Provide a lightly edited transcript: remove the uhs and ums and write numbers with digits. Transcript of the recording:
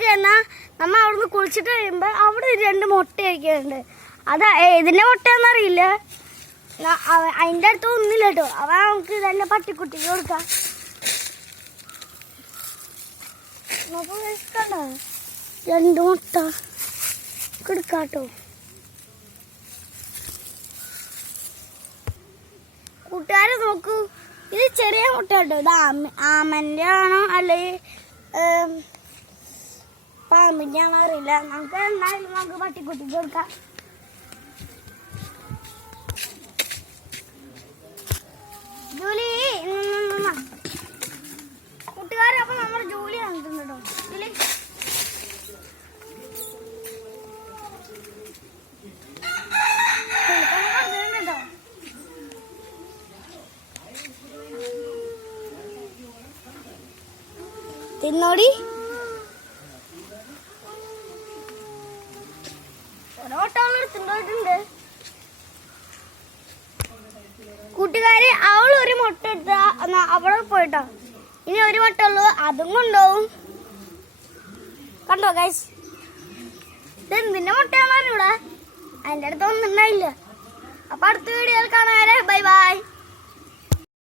നോക്കി എന്നാൽ നമ്മൾ അവിടുന്ന് കുളിച്ചിട്ട് കഴിയുമ്പോൾ അവിടെ 2 മുട്ട കഴിക്കുന്നുണ്ട്. അത് ഇതിൻ്റെ മുട്ടയെന്നറിയില്ല. അതിൻ്റെ അടുത്ത് ഒന്നില്ല കേട്ടോ. അവ നമുക്ക് തന്നെ പട്ടിക്കുട്ടിക്ക് കൊടുക്കാം. കണ്ടോ 2 മുട്ട കൊടുക്കാട്ടോ. കൂട്ടുകാരെ നോക്കൂ, ഇത് ചെറിയ മുട്ട കേട്ടോ. ഇത് ആമൻ്റെ ആണോ അല്ലെങ്കിൽ പാമ്പിൻ്റെ ആണോ അറിയില്ല. നമുക്ക് എന്തായാലും നമുക്ക് പട്ടിക്കുട്ടിക്ക് കൊടുക്കാം. ജോലി കൂട്ടുകാരെ, അപ്പൊ നമ്മുടെ ജോലി നടത്തുന്നുണ്ടോ ഇതില്? തിന്നോടി. ഓട്ടോണ്ട് കൂട്ടുകാര്. അവൾ ഒരു മുട്ട എടുത്ത അവിടെ പോയിട്ടോ. ഇനി ഒരു മുട്ട ഉള്ളൂ, അതും കൊണ്ടുപോകും. കണ്ടോ ഗൈസ്, ഇതെന്തിന്റെ മുട്ടയാണെന്ന് അറിഞ്ഞൂടാ. അതിൻ്റെ അടുത്ത് ഒന്നും ഉണ്ടായില്ല. അപ്പൊ അടുത്ത വീഡിയോയിൽ കാണാൻ. Bye bye.